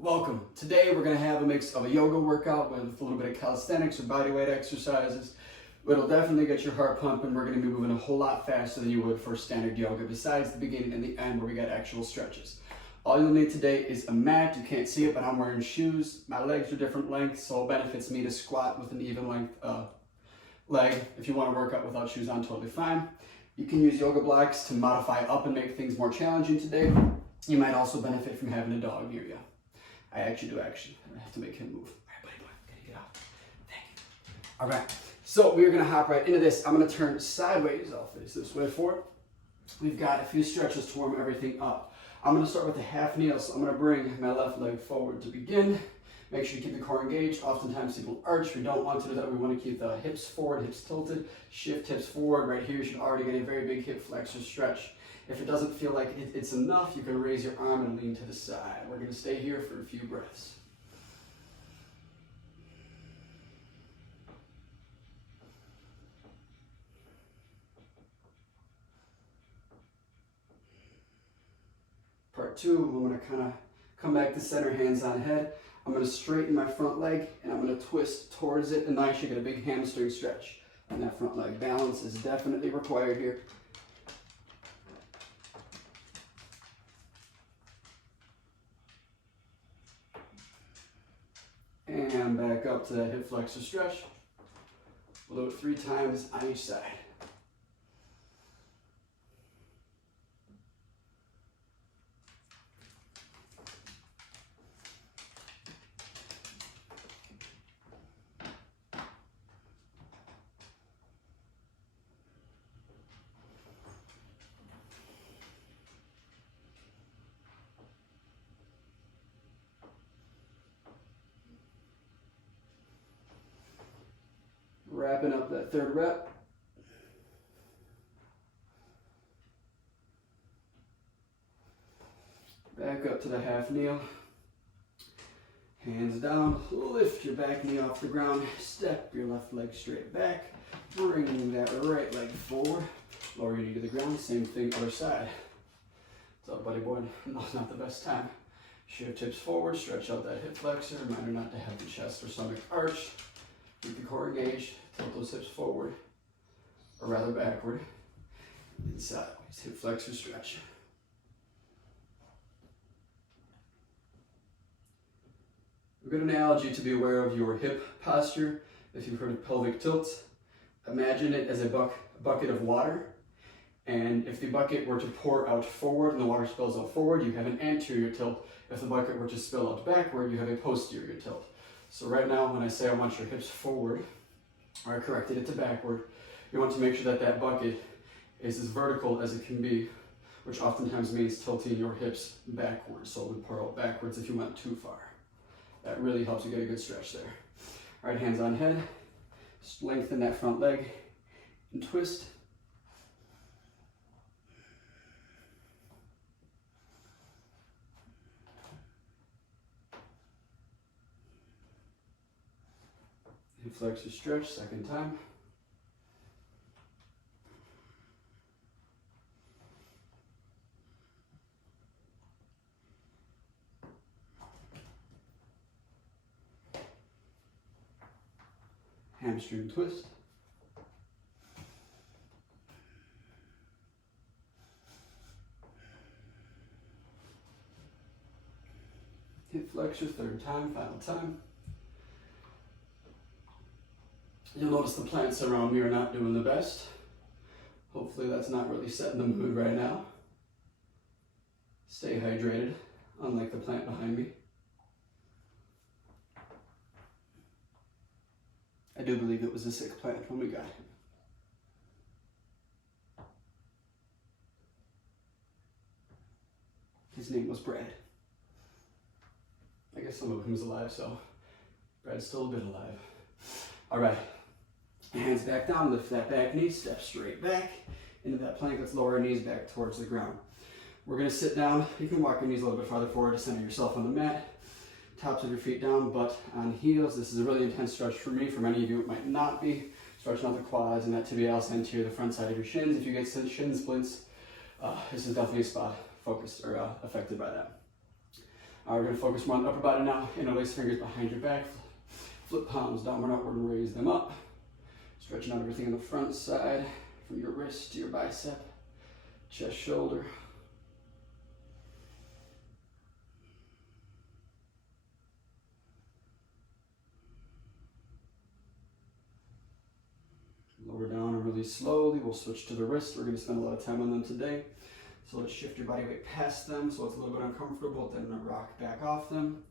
Welcome. Today we're going to have a mix of a yoga workout with a little bit of calisthenics or bodyweight exercises. It'll definitely get your heart pumping. We're going to be moving a whole lot faster than you would for standard yoga, besides the beginning and the end where we got actual stretches. All you'll need today is a mat. You can't see it, but I'm wearing shoes. My legs are different lengths, so it benefits me to squat with an even length leg. If you want to work out without shoes on, totally fine. You can use yoga blocks to modify up and make things more challenging today. You might also benefit from having a dog near you. I actually do. I have to make him move. All right, buddy boy, gotta get out. Thank you. All right, so we're gonna hop right into this. I'm gonna turn sideways. I'll face this way forward. We've got a few stretches to warm everything up. I'm gonna start with a half kneel, so I'm gonna bring my left leg forward to begin. Make sure you keep the core engaged. Oftentimes people arch. We don't want to do that. We want to keep the hips forward, hips tilted. Shift hips forward. Right here, you should already get a very big hip flexor stretch. If it doesn't feel like it's enough, you can raise your arm and lean to the side. We're going to stay here for a few breaths. Part two, I'm going to kind of come back to center, hands on head. I'm going to straighten my front leg and I'm going to twist towards it, and now you should get a big hamstring stretch on that front leg. Balance is definitely required here. And back up to that hip flexor stretch. We'll do it 3 times on each side. Wrapping up that third rep. Back up to the half kneel. Hands down, lift your back knee off the ground, step your left leg straight back, bring that right leg forward, lower your knee to the ground, same thing other side. What's up, buddy boy? No, it's not the best time. Shift hips forward, stretch out that hip flexor, reminder not to have the chest or stomach arched. Keep the core engaged, tilt those hips forward, or rather backward, and sideways, hip flexor stretch. A good analogy to be aware of your hip posture, if you've heard of pelvic tilt, imagine it as a bucket of water, and if the bucket were to pour out forward and the water spills out forward, you have an anterior tilt. If the bucket were to spill out backward, you have a posterior tilt. So right now, when I say I want your hips forward, or I corrected it to backward, you want to make sure that that bucket is as vertical as it can be, which oftentimes means tilting your hips backwards. So it would pour out backwards if you went too far. That really helps you get a good stretch there. All right, hands on head. Just lengthen that front leg and twist. Hip flexor stretch, second time. Hamstring twist. Hip flexor, third time, final time. You'll notice the plants around me are not doing the best. Hopefully that's not really setting the mood right now. Stay hydrated, unlike the plant behind me. I do believe it was a sick plant when we got him. His name was Brad. I guess some of him's alive, so Brad's still a bit alive. All right. Hands back down, lift that back knee, step straight back into that plank. Let's lower our knees back towards the ground. We're gonna sit down. You can walk your knees a little bit farther forward to center yourself on the mat. Tops of your feet down, butt on heels. This is a really intense stretch for me. For many of you, it might not be. Stretching out the quads and that tibialis anterior, the front side of your shins. If you get shin splints, this is definitely a spot focused or affected by that. We're going to focus more on the upper body now. Interlace fingers behind your back. Flip palms downward, upward, and raise them up. Stretching out everything on the front side, from your wrist to your bicep, chest, shoulder. Lower down and release slowly. We'll switch to the wrist. We're going to spend a lot of time on them today. So let's shift your body weight past them so it's a little bit uncomfortable, then rock back off them.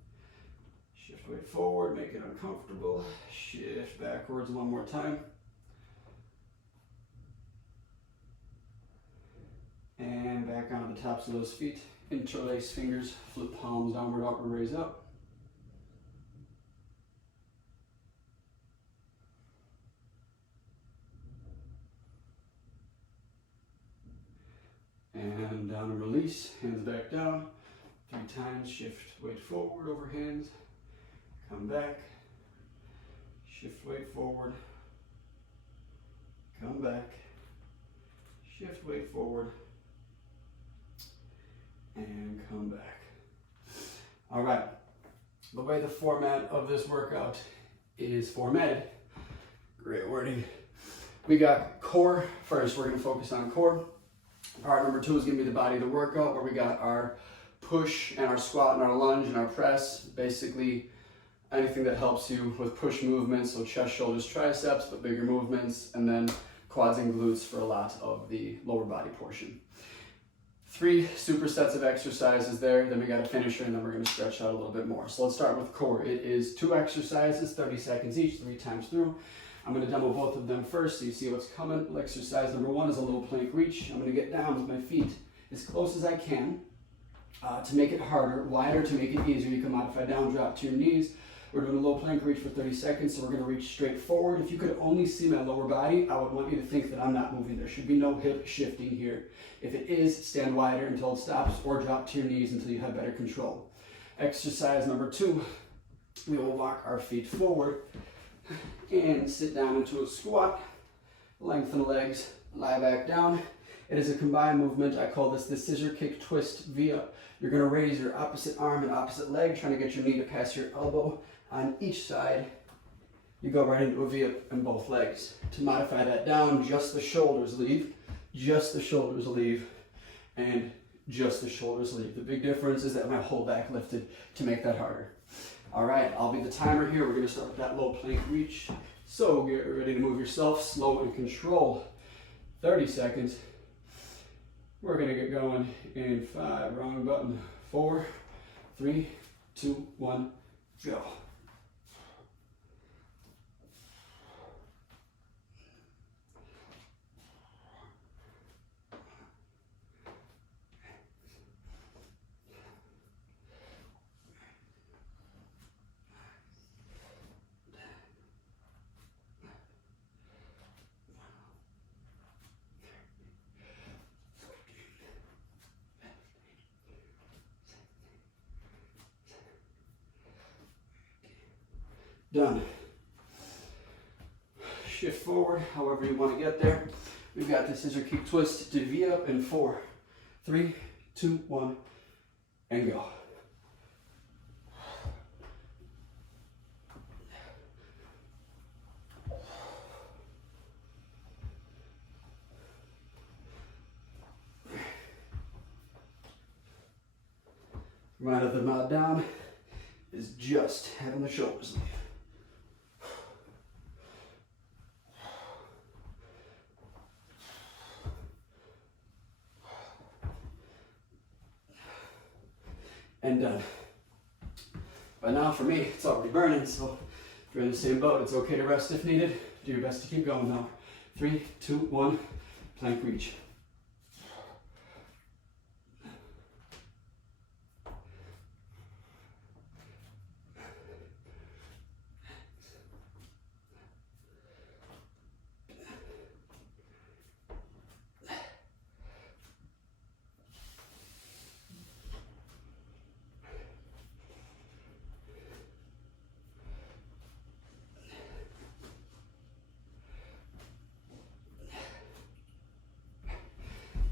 Shift weight forward, make it uncomfortable. Shift backwards one more time. And back onto the tops of those feet. Interlace fingers, flip palms downward, upward, raise up. And down and release, hands back down. 3 times, shift weight forward over hands. Come back. Shift weight forward. Come back. Shift weight forward. And come back. All right. The way the format of this workout is formatted. Great wording. We got core first. We're going to focus on core. Part number 2 is going to be the body of the workout, where we got our push and our squat and our lunge and our press. Basically, anything that helps you with push movements, so chest, shoulders, triceps, but bigger movements, and then quads and glutes for a lot of the lower body portion. 3 supersets of exercises there, then we got a finisher, and then we're going to stretch out a little bit more. So let's start with core. It is 2 exercises, 30 seconds each, 3 times through. I'm going to demo both of them first so you see what's coming. Exercise number 1 is a low plank reach. I'm going to get down with my feet as close as I can to make it harder, wider to make it easier. You can modify down, drop to your knees. We're doing a low plank reach for 30 seconds, so we're going to reach straight forward. If you could only see my lower body, I would want you to think that I'm not moving. There should be no hip shifting here. If it is, stand wider until it stops, or drop to your knees until you have better control. Exercise number 2, we will walk our feet forward and sit down into a squat, lengthen the legs, lie back down. It is a combined movement. I call this the scissor kick twist V-up. You're going to raise your opposite arm and opposite leg, trying to get your knee to pass your elbow on each side. You go right into a V-up in both legs. To modify that down, just the shoulders leave, just the shoulders leave, and just the shoulders leave. The big difference is that my whole back lifted to make that harder. All right, I'll be the timer here. We're going to start with that low plank reach. So get ready to move yourself, slow and control. 30 seconds. We're going to get going in 5, wrong button, 4, 3, 2, 1, go. Done. Shift forward, however you want to get there. We've got the scissor kick twist to V up in 4, 3, 2, 1, and go. Reminder that the mod down is just having the shoulders leave. And done. But now for me, it's already burning, so if you're in the same boat, it's okay to rest if needed. Do your best to keep going now. 3, 2, 1, plank reach.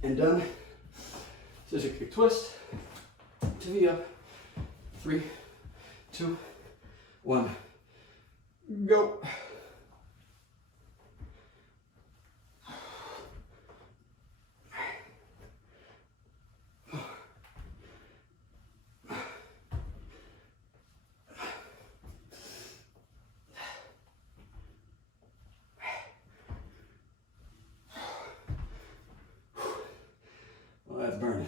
And done. Scissor kick twist to V up. 3, 2, 1, go. Well, that's burning.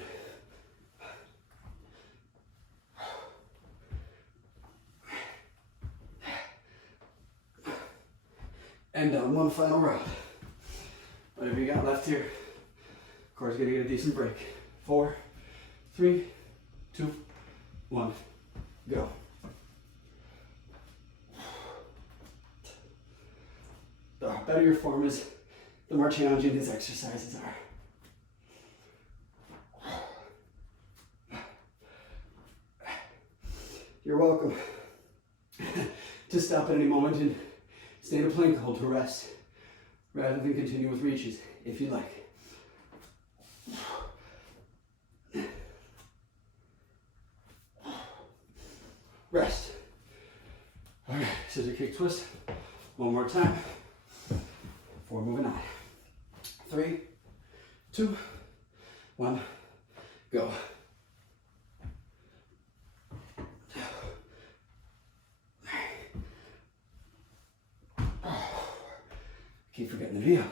And done. One final round. Whatever you got left here. Of course, gonna get a decent break. 4, 3, 2, 1, go. The better your form is, the more challenging these exercises are. You're welcome to stop at any moment and stay in a plank hold to rest, rather than continue with reaches, if you like. Rest. All right, scissor kick twist. One more time before moving on. 3, 2, 1, go. Keep forgetting the V up.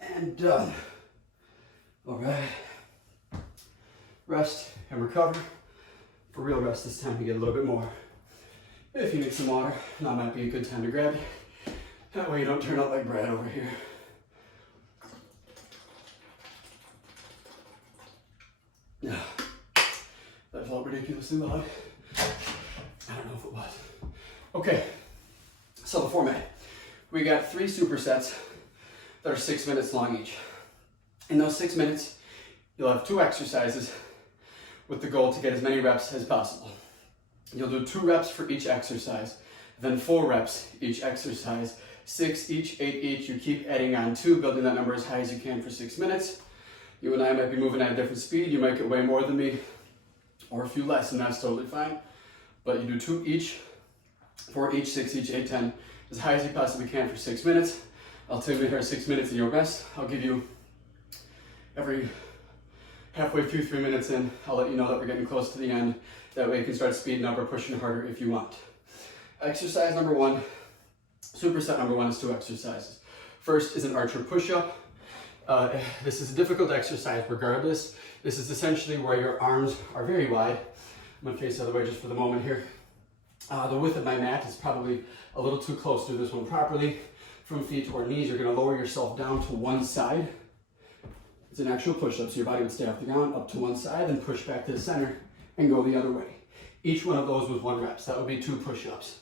And done. All right. Rest and recover. For real rest this time, you get a little bit more. If you need some water, that might be a good time to grab it. That way you don't turn out like Brad over here. That felt ridiculously loud. I don't know if it was. Okay, so the format. We got 3 supersets that are 6 minutes long each. In those 6 minutes, you'll have 2 exercises with the goal to get as many reps as possible. You'll do 2 reps for each exercise, then 4 reps each exercise, 6 each, 8 each. You keep adding on 2, building that number as high as you can for 6 minutes. You and I might be moving at a different speed. You might get way more than me, or a few less, and that's totally fine. But you do 2 each, 4 each, 6 each, 8, 10, as high as you possibly can for 6 minutes. I'll tell you here 6 minutes in your best. I'll give you every halfway through 3 minutes in, I'll let you know that we're getting close to the end. That way you can start speeding up or pushing harder if you want. Exercise number 1, superset number 1 is 2 exercises. First is an archer push-up. This is a difficult exercise regardless. This is essentially where your arms are very wide. I'm gonna face the other way just for the moment here. The width of my mat is probably a little too close to do this one properly. From feet toward knees, you're gonna lower yourself down to one side. It's an actual push-up, so your body would stay off the ground, up to one side, then push back to the center and go the other way. Each one of those with 1 rep, so that would be 2 push-ups.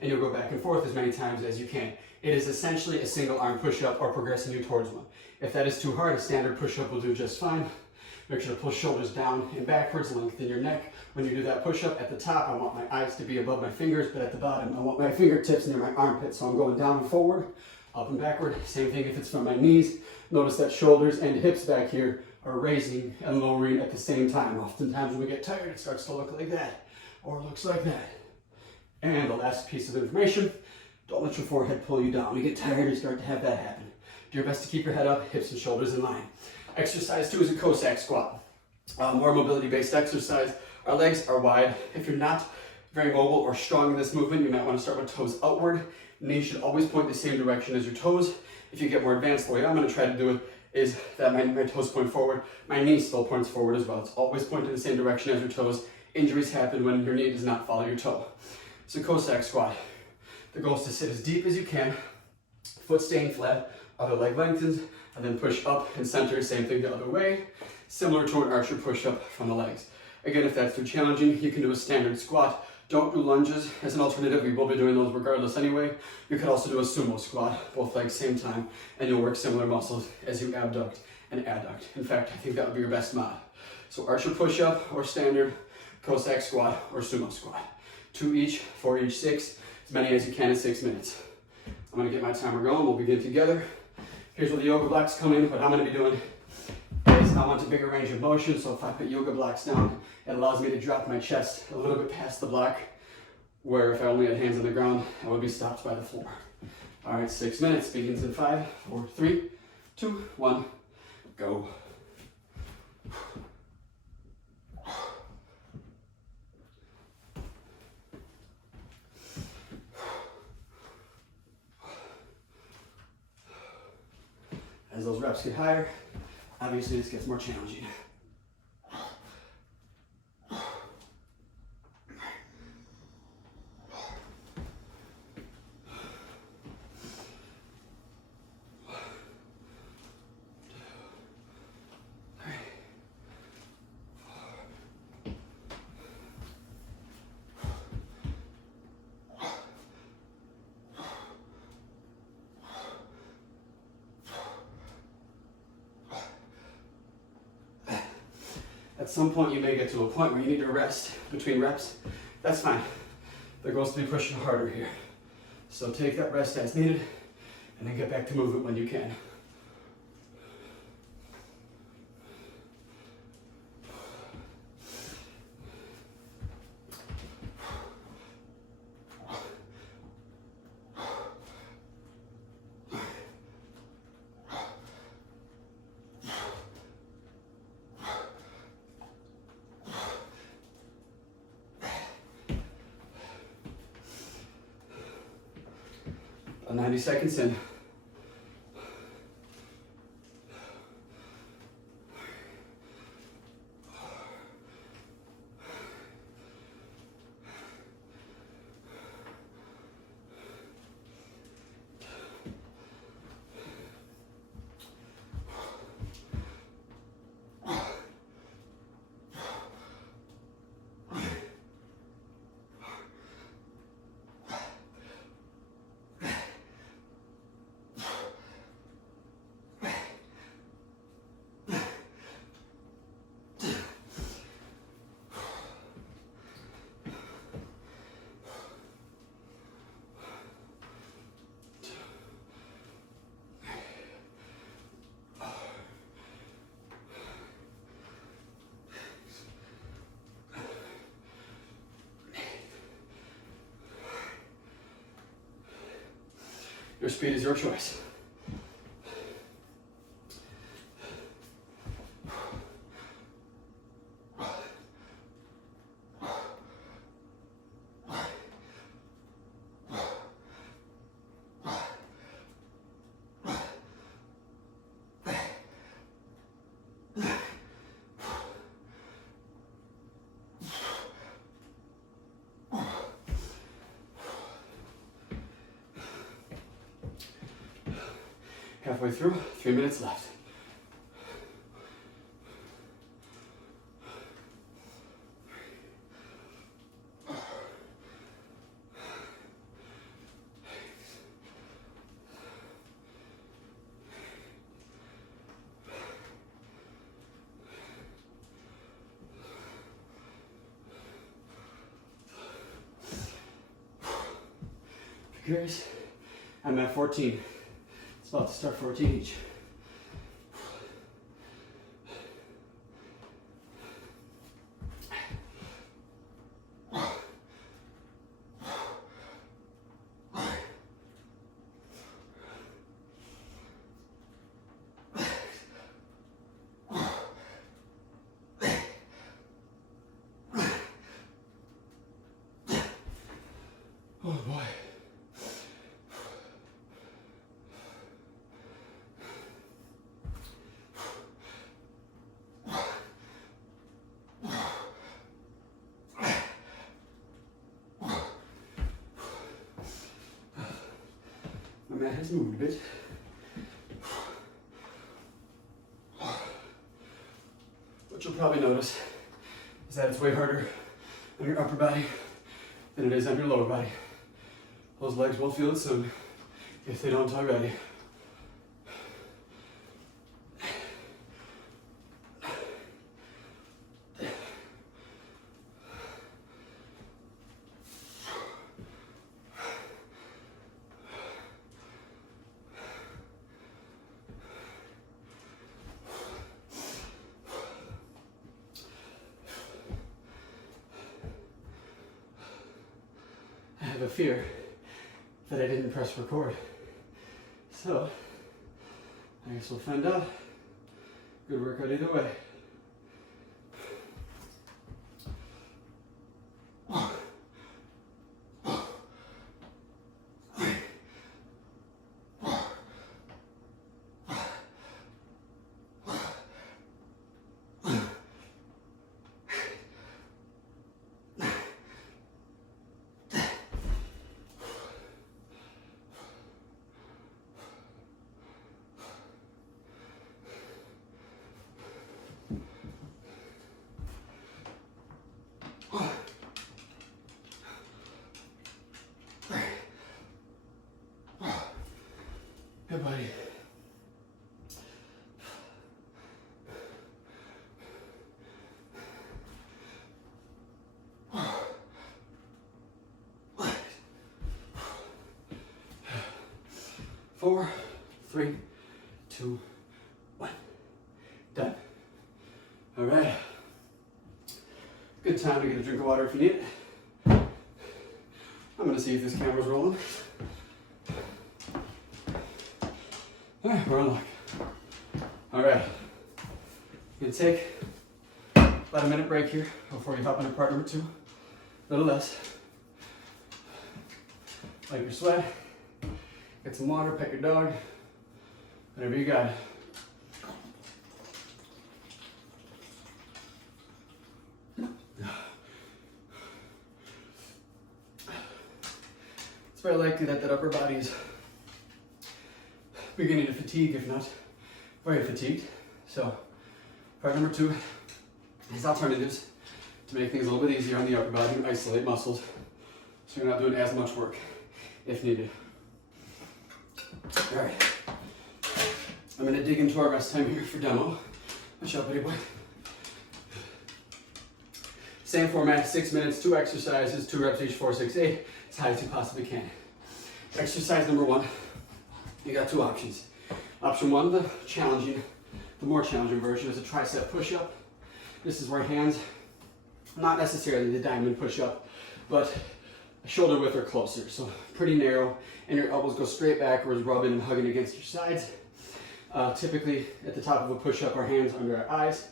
And you'll go back and forth as many times as you can. It is essentially a single arm push-up or progressing you towards one. If that is too hard, a standard push-up will do just fine. Make sure to push shoulders down and backwards, lengthen your neck. When you do that push-up, at the top, I want my eyes to be above my fingers, but at the bottom, I want my fingertips near my armpits. So I'm going down and forward, up and backward. Same thing if it's from my knees. Notice that shoulders and hips back here are raising and lowering at the same time. Oftentimes when we get tired, it starts to look like that, or looks like that. And the last piece of information, don't let your forehead pull you down. When you get tired, you start to have that happen. Do your best to keep your head up, hips and shoulders in line. Exercise 2 is a Cossack squat. More mobility-based exercise. Our legs are wide. If you're not very mobile or strong in this movement, you might want to start with toes outward. Knees should always point the same direction as your toes. If you get more advanced, the way I'm going to try to do it is that my toes point forward. My knee still points forward as well. It's always pointing the same direction as your toes. Injuries happen when your knee does not follow your toe. It's a Cossack squat. The goal is to sit as deep as you can, foot staying flat, other leg lengthens, and then push up and center, same thing the other way, similar to an archer push-up from the legs. Again, if that's too challenging, you can do a standard squat Don't do lunges as an alternative. We will be doing those regardless anyway. You could also do a sumo squat, both legs same time, and you'll work similar muscles as you abduct and adduct. In fact, I think that would be your best mod. So archer push-up or standard, Cossack squat or sumo squat. 2 each, 4 each, 6, as many as you can in 6 minutes. I'm gonna get my timer going, we'll begin together. Here's where the yoga blocks come in. What I'm gonna be doing is I want a bigger range of motion, so if I put yoga blocks down, it allows me to drop my chest a little bit past the block, where if I only had hands on the ground, I would be stopped by the floor. All right, 6 minutes, begins in 5, 4, 3, 2, 1, go. As those reps get higher, obviously this gets more challenging. At some point you may get to a point where you need to rest between reps. That's fine. The goal is to be pushing harder here. So take that rest as needed and then get back to movement when you can. About 90 seconds in. Your speed is your choice. Halfway through, 3 minutes left. If you're curious, I'm at 14. It's about to start 14 each. Oh boy. My mat has moved a bit. What you'll probably notice is that it's way harder on your upper body than it is on your lower body. Those legs will feel it soon if they don't already. I have a fear that I didn't press record. So, I guess we'll find out. Good workout either way. Hey, buddy. Four, 3, 2, 1. Done. All right. Good time to get a drink of water if you need it. I'm going to see if this camera's rolling. All right, we're on luck. All right. You can take about a minute break here before you hop into part number 2. A little less. Wipe your sweat. Get some water, pet your dog. Whatever you got. It's very likely that that upper body is beginning to fatigue, if not very fatigued. So, part number 2 is alternatives to make things a little bit easier on the upper body and isolate muscles so you're not doing as much work if needed. All right, I'm going to dig into our rest time here for demo. Watch out, buddy boy. Same format, 6 minutes, 2 exercises, 2 reps each, 4, 6, 8, as high as you possibly can. Exercise number 1, you got 2 options. Option 1, the more challenging version, is a tricep push-up. This is where hands, not necessarily the diamond push-up, but shoulder width or closer, so pretty narrow, and your elbows go straight backwards, rubbing and hugging against your sides. Typically, at the top of a push-up, our hands under our eyes.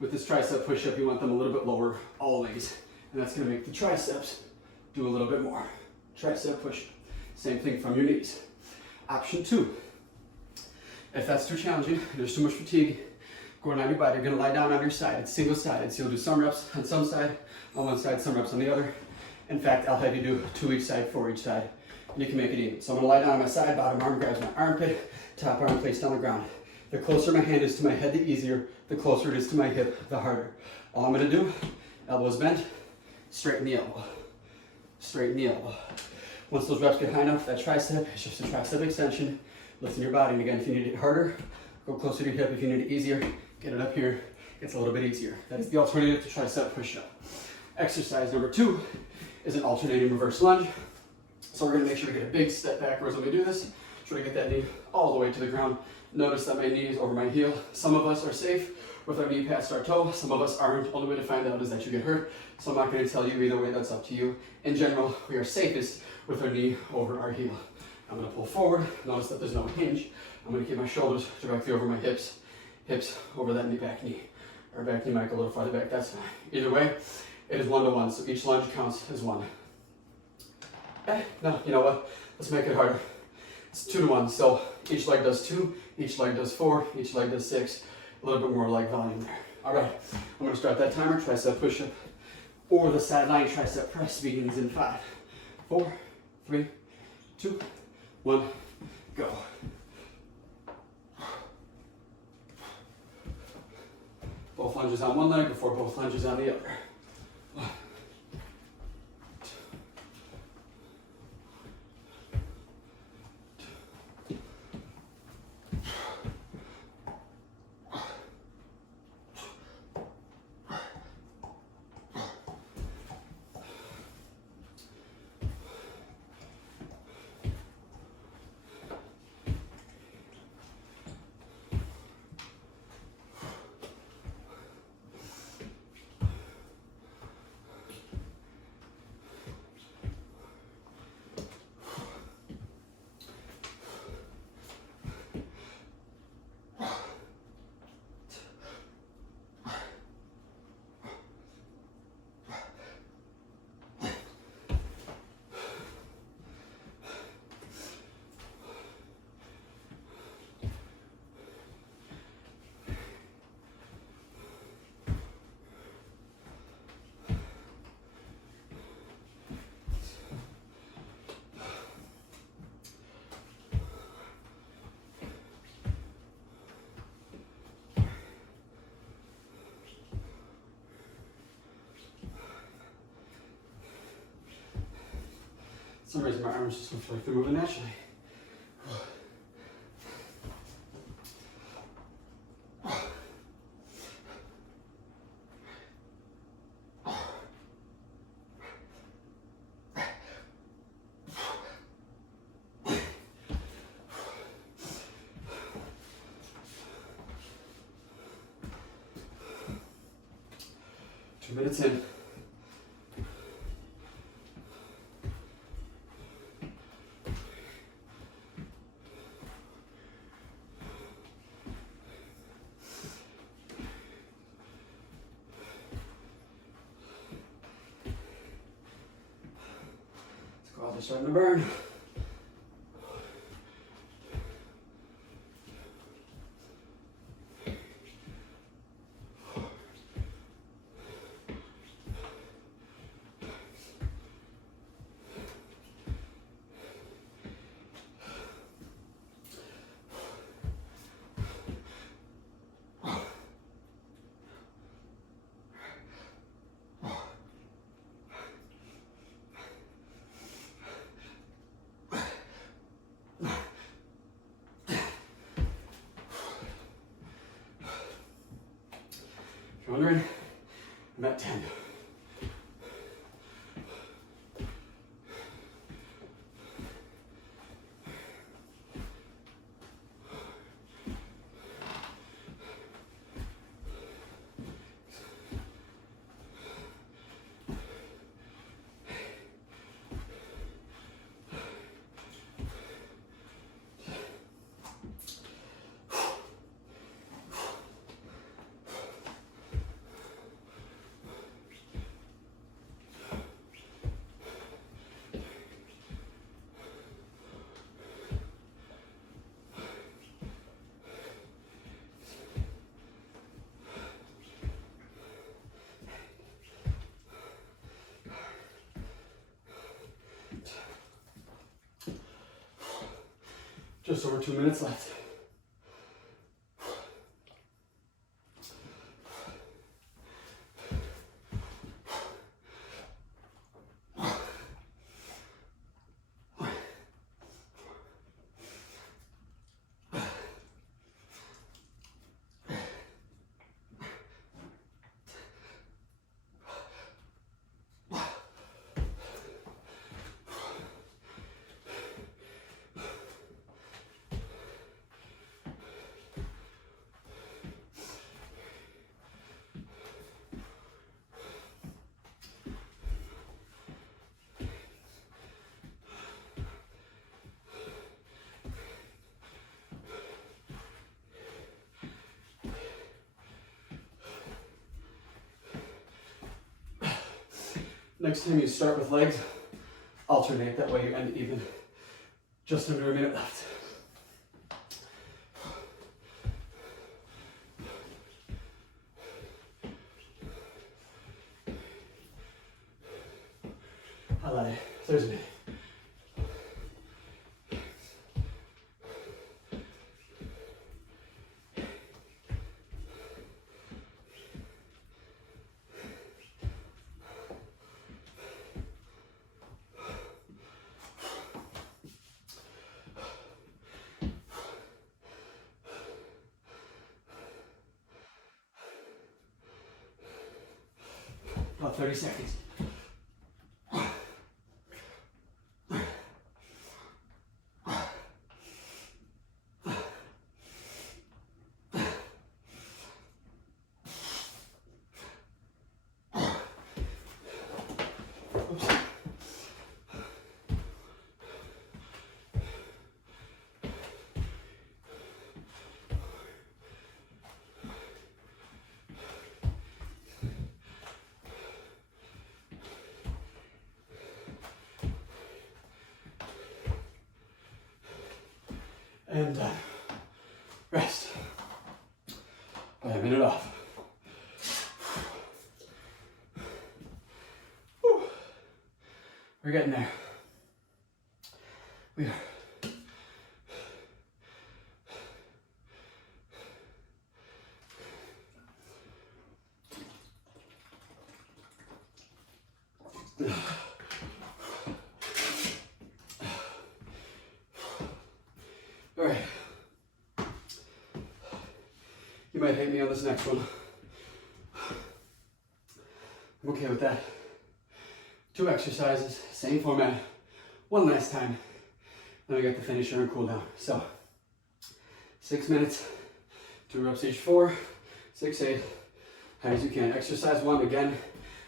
With this tricep push-up, you want them a little bit lower always, and that's going to make the triceps do a little bit more. Tricep push-up. Same thing from your knees. Option 2, if that's too challenging, there's too much fatigue going on your body, you're going to lie down on your side. It's single-sided, so you'll do some reps on some side, on one side, some reps on the other. In fact, I'll have you do 2 each side, 4 each side, and you can make it even. So I'm going to lie down on my side, bottom arm grabs my armpit, top arm placed on the ground. The closer my hand is to my head, the easier. The closer it is to my hip, the harder. All I'm going to do, elbows bent, straighten the elbow. Straighten the elbow. Once those reps get high enough, that tricep is just a tricep extension, lifting your body. And again, if you need it harder, go closer to your hip. If you need it easier, get it up here. It's a little bit easier. That is the alternative to tricep push-up. Exercise number 2 is an alternating reverse lunge. So we're going to make sure to get a big step backwards when we do this. Try to get that knee all the way to the ground. Notice that my knee is over my heel. Some of us are safe with our knee past our toe. Some of us aren't. Only way to find out is that you get hurt. So I'm not going to tell you either way. That's up to you. In general, we are safest with our knee over our heel. I'm going to pull forward. Notice that there's no hinge. I'm going to keep my shoulders directly over my hips. Hips over that back knee. Or back knee might go a little farther back. That's fine. Either way, it is 1 to 1. So each lunge counts as 1. No, you know what? Let's make it harder. It's 2 to 1. So each leg does 2. Each leg does 4. Each leg does 6. A little bit more leg volume there. All right. I'm going to start that timer. Tricep push-up or the sideline tricep press begins in 5, 4, 3, 2, 1, go. Both lunges on one leg before both lunges on the other. 1, 2, some reason my arms just don't feel like they're moving naturally. Minutes in. Squats are starting to burn. If you're wondering, I'm at 10. Just over 2 minutes left. Next time you start with legs, alternate, that way you end even. Just under a minute left. Highlight it. There's a minute. About 30 seconds. And rest. By a minute off. Whew. We're getting there. We are. might hate me on this next one. I'm okay with that. 2 exercises, same format, one last time. Then we got the finisher and cool down. So 6 minutes, 2 reps each, 4, 6, 8, high as you can. Exercise 1, again,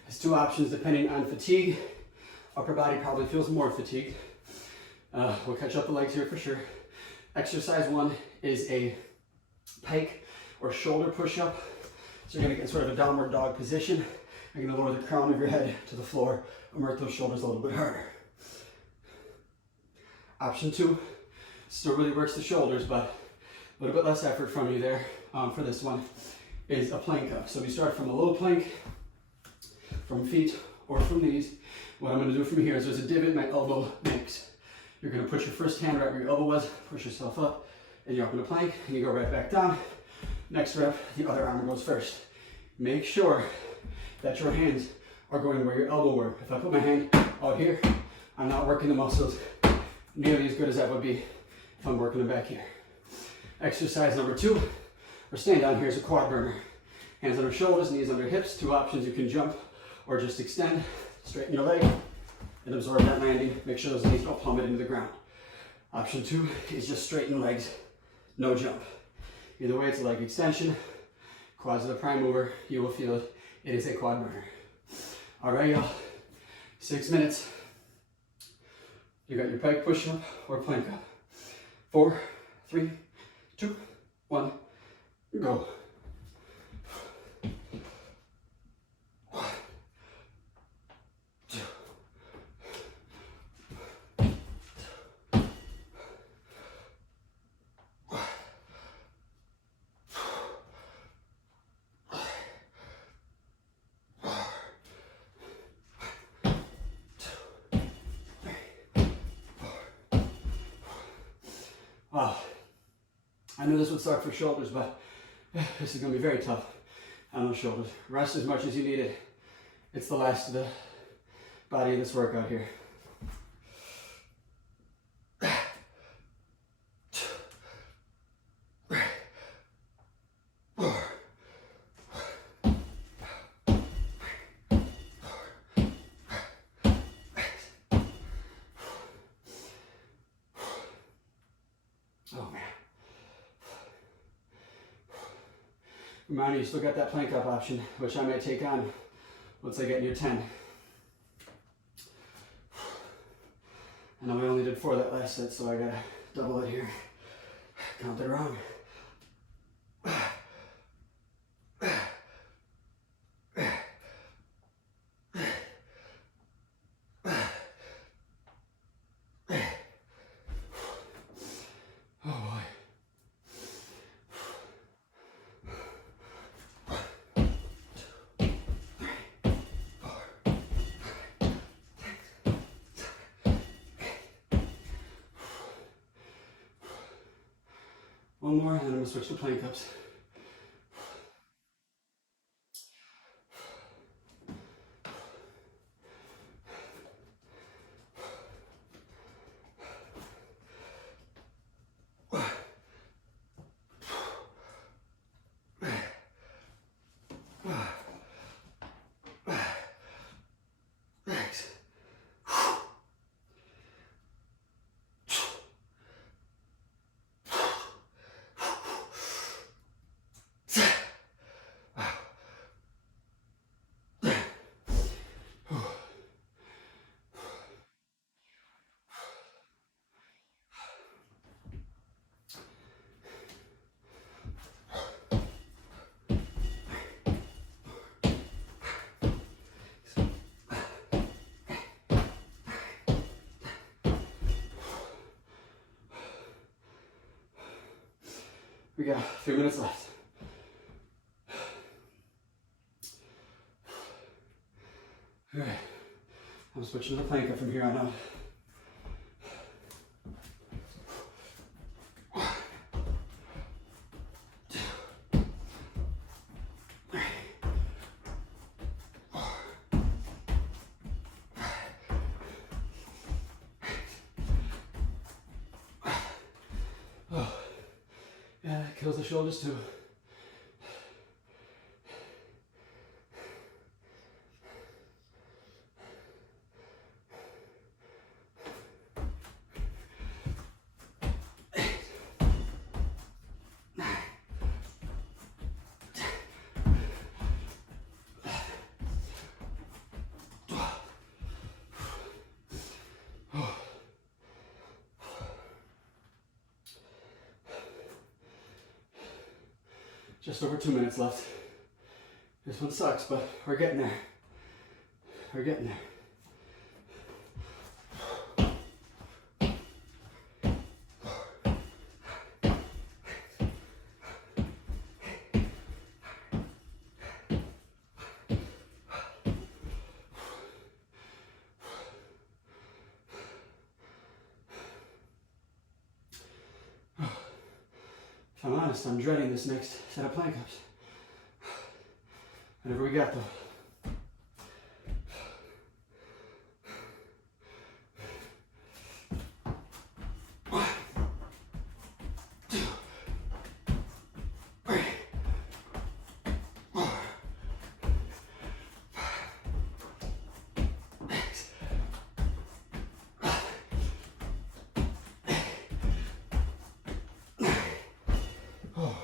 has 2 options depending on fatigue. Upper body probably feels more fatigued. We'll catch up the legs here for sure. Exercise 1 is a pike or shoulder push-up. So you're gonna get sort of a downward dog position. You're gonna lower the crown of your head to the floor and work those shoulders a little bit harder. Option 2 still really works the shoulders, but a little bit less effort from you there for this one, is a plank up. So we start from a low plank, from feet or from knees. What I'm gonna do from here is there's a divot my elbow makes. You're gonna put your first hand right where your elbow was, push yourself up, and you're up in a plank, and you go right back down. Next rep, the other arm goes first. Make sure that your hands are going where your elbow were. If I put my hand out here, I'm not working the muscles nearly as good as that would be if I'm working them back here. Exercise number 2, or stand down here is a quad burner. Hands under shoulders, knees under hips. 2 options, you can jump or just extend. Straighten your leg and absorb that landing. Make sure those knees don't plummet into the ground. Option 2 is just straighten legs, no jump. Either way, it's a leg extension. Quads are the prime mover. You will feel it. It is a quad burner. All right, y'all. 6 minutes. You got your pike push-up or plank up. 4, 3, 2, 1, go. Wow, I knew this would suck for shoulders, but this is gonna be very tough on those shoulders. Rest as much as you need it. It's the last of the body of this workout here. Oh man. Remind you, you still got that plank up option, which I may take on once I get near 10. I know I only did 4 that last set, so I gotta double it here. Counted wrong. One more, and then I'm gonna switch to plank ups. We got 3 minutes left. All right, I'm switching to the plank up from here on out. Kills the shoulders too. Just over 2 minutes left. This one sucks, but we're getting there. We're getting there. If I'm honest, I'm dreading this next set of plank ups. Whatever we got though. Oh.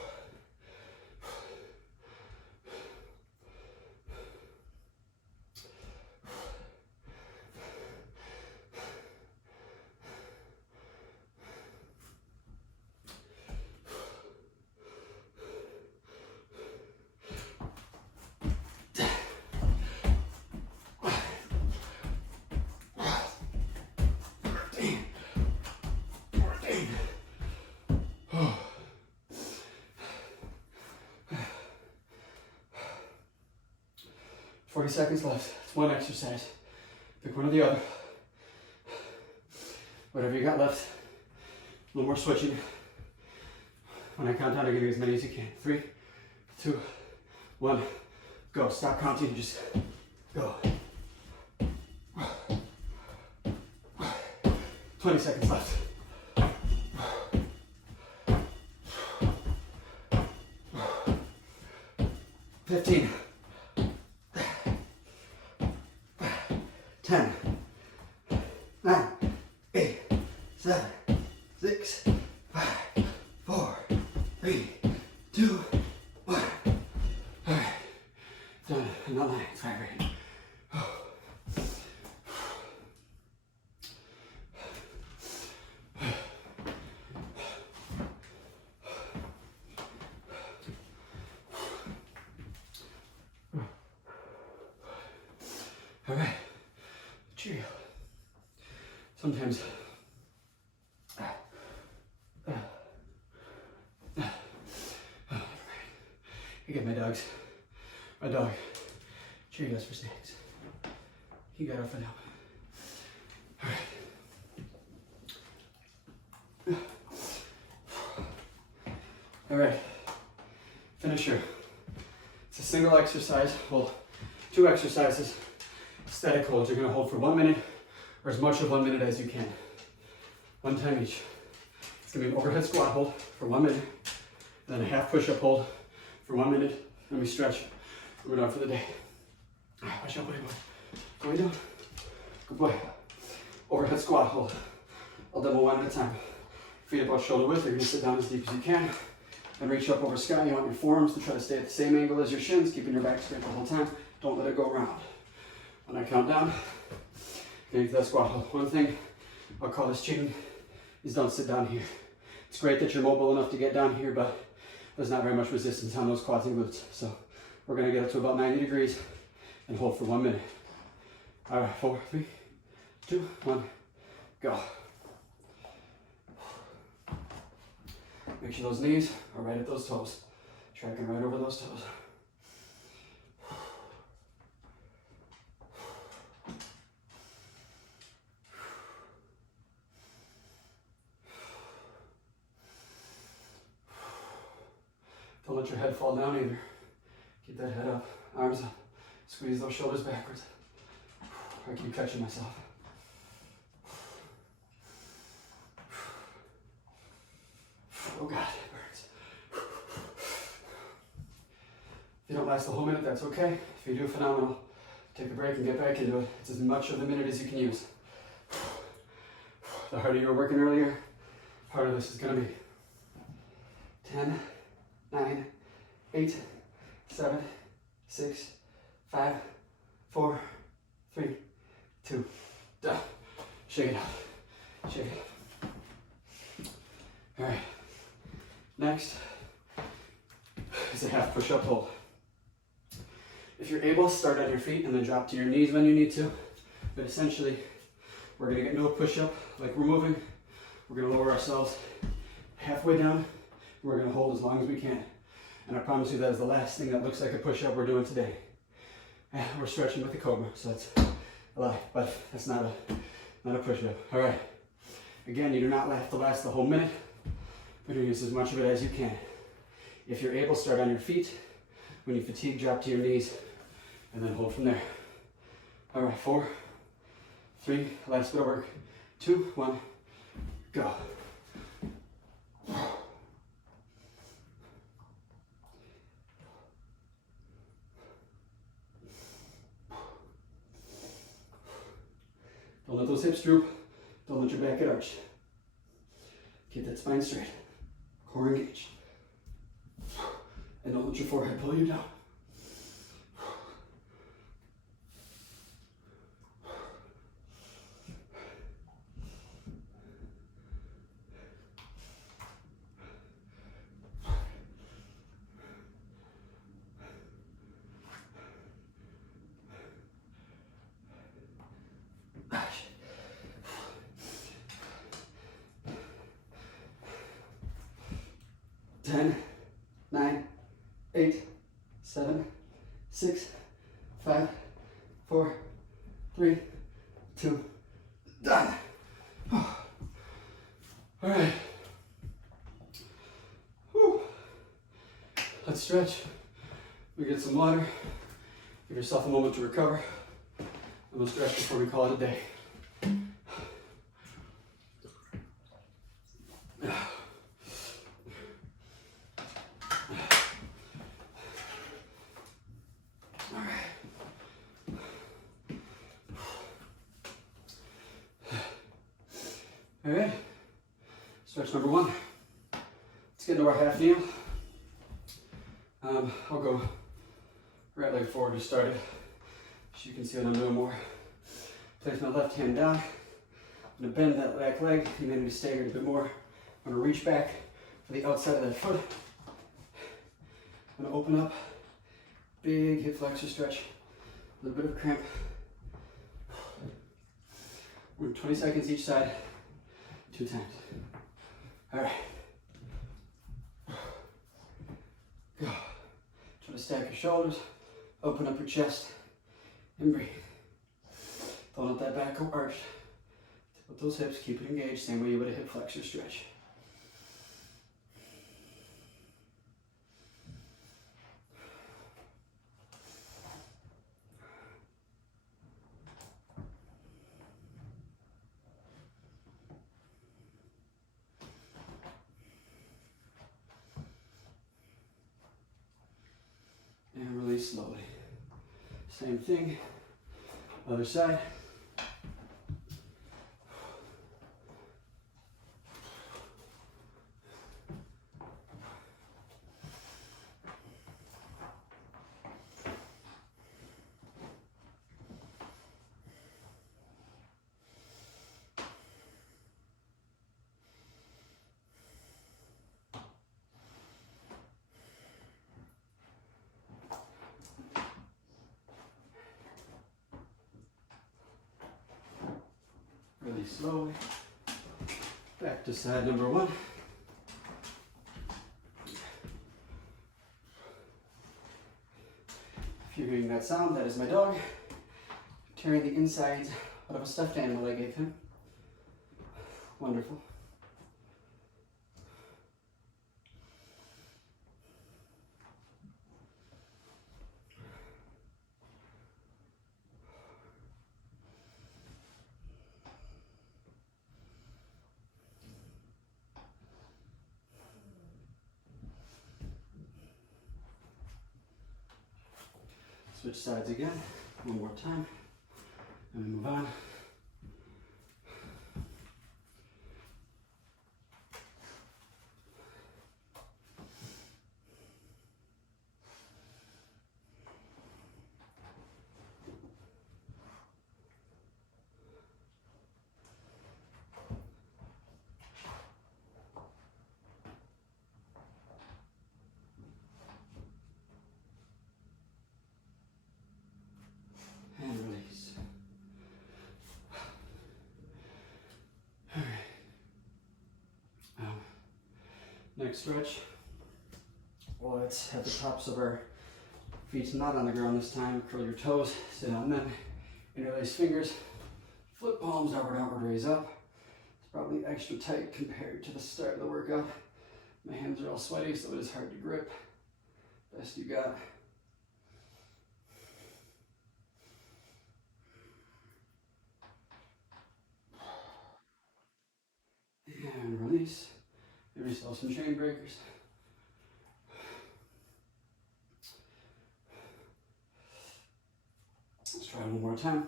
40 seconds left. It's one exercise. Pick one or the other. Whatever you got left. A little more switching. When I count down, I'll give you as many as you can. 3, 2, 1, go. Stop counting, just go. 20 seconds left. 15. 10, 9, 8, 7, 6, 5, 4, 3, 2, 1. All right, done. I'm not lying. It's vibrating. All right. Cheerio. Sometimes I get my dog, Cheerios for snacks. He got off and out. All right, finisher. It's a single exercise, well, 2 exercises. Static holds, you're gonna hold for 1 minute, or as much of 1 minute as you can. 1 time each. It's gonna be an overhead squat hold for 1 minute, and then a half push-up hold for 1 minute. Let me stretch. We're done for the day. Watch out, buddy. Going down. Good boy. Overhead squat hold. I'll double 1 at a time. Feet about shoulder width. You're gonna sit down as deep as you can, and reach up over sky. You want your forearms to try to stay at the same angle as your shins, keeping your back straight the whole time. Don't let it go around. When I count down, get into that squat hold. One thing I'll call this cheating is don't sit down here. It's great that you're mobile enough to get down here, but there's not very much resistance on those quads and glutes. So we're gonna get up to about 90 degrees and hold for 1 minute. All right, 4, 3, 2, 1, go. Make sure those knees are right at those toes. Tracking right over those toes. Don't let your head fall down either. Keep that head up, arms up. Squeeze those shoulders backwards. I keep catching myself. Oh God, it burns. If you don't last the whole minute, that's okay. If you do, phenomenal. Take a break and get back into it. It's as much of the minute as you can use. The harder you were working earlier, the harder this is gonna be. 10, 9, 8, 7, 6, 5, 4, 3, 2, done. Shake it out. Shake it out. All right. Next, is a half push-up hold. If you're able, start on your feet and then drop to your knees when you need to. But essentially, we're gonna get into a push-up like we're moving. We're gonna lower ourselves halfway down, and we're gonna hold as long as we can. And I promise you that is the last thing that looks like a push-up we're doing today. And we're stretching with the cobra, so that's a lie, but that's not a push-up. All right. Again, you do not have to last the whole minute, but use as much of it as you can. If you're able, start on your feet. When you fatigue, drop to your knees, and then hold from there. All right, 4, 3, last bit of work. 2, 1, go. Don't let those hips droop. Don't let your back get arched. Keep that spine straight. Core engaged. And don't let your forehead pull you down. Ten, 9, 8, 7, 6, 5, 4, 3, 2, done. All right. Whew. Let's stretch. We get some water. Give yourself a moment to recover. And we'll stretch before we call it a day. All right, stretch number 1. Let's get into our half kneel. I'll go right leg forward to start it, so you can see what I'm doing more. Place my left hand down. I'm gonna bend that back leg, and then we stagger it a bit more. I'm gonna reach back for the outside of that foot. I'm gonna open up, big hip flexor stretch, a little bit of cramp. We're 20 seconds each side. 2 times. All right. Go. Try to stack your shoulders, open up your chest, and breathe. Don't let that back go arched. Tip up those hips, keep it engaged, same way you would a hip flexor stretch. And release slowly. Same thing, other side. Release slowly. Back to side number 1. If you're hearing that sound, that is my dog tearing the insides out of a stuffed animal I gave him. Wonderful. Switch sides again, one more time, and we move on. Next stretch. Well, let's have the tops of our feet not on the ground this time. Curl your toes, sit on them, interlace fingers, flip palms, downward raise up. It's probably extra tight compared to the start of the workout. My hands are all sweaty, so it is hard to grip. Best you got. And release. Give yourself some chain breakers. Let's try one more time.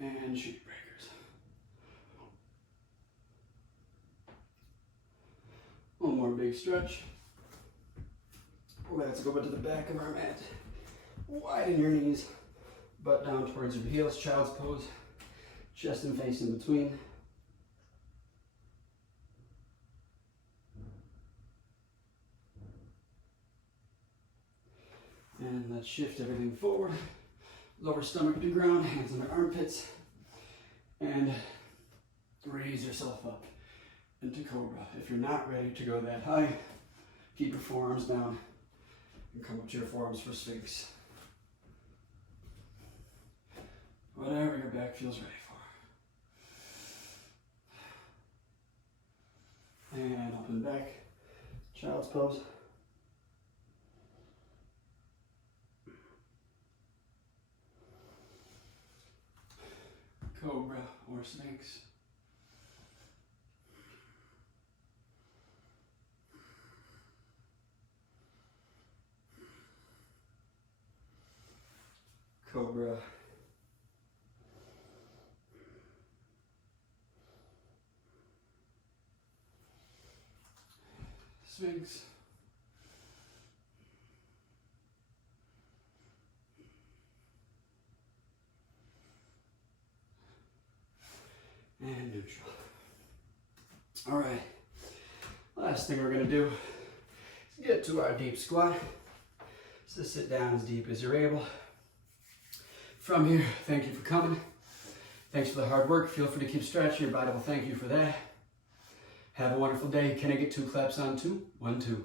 And chain breakers. One more big stretch. Let's go to the back of our mat. Widen your knees, butt down towards your heels, child's pose, chest and face in between. And let's shift everything forward. Lower stomach to ground, hands on the armpits, and raise yourself up into Cobra. If you're not ready to go that high, keep your forearms down and come up to your forearms for Sphinx. Whatever your back feels ready for. And up and back, child's pose. Cobra or Sphinx. Cobra. Sphinx. And neutral. All right, last thing we're gonna do is get to our deep squat. So sit down as deep as you're able. From here, thank you for coming. Thanks for the hard work. Feel free to keep stretching. Your body will thank you for that. Have a wonderful day. Can I get 2 claps on 2? 1, 2.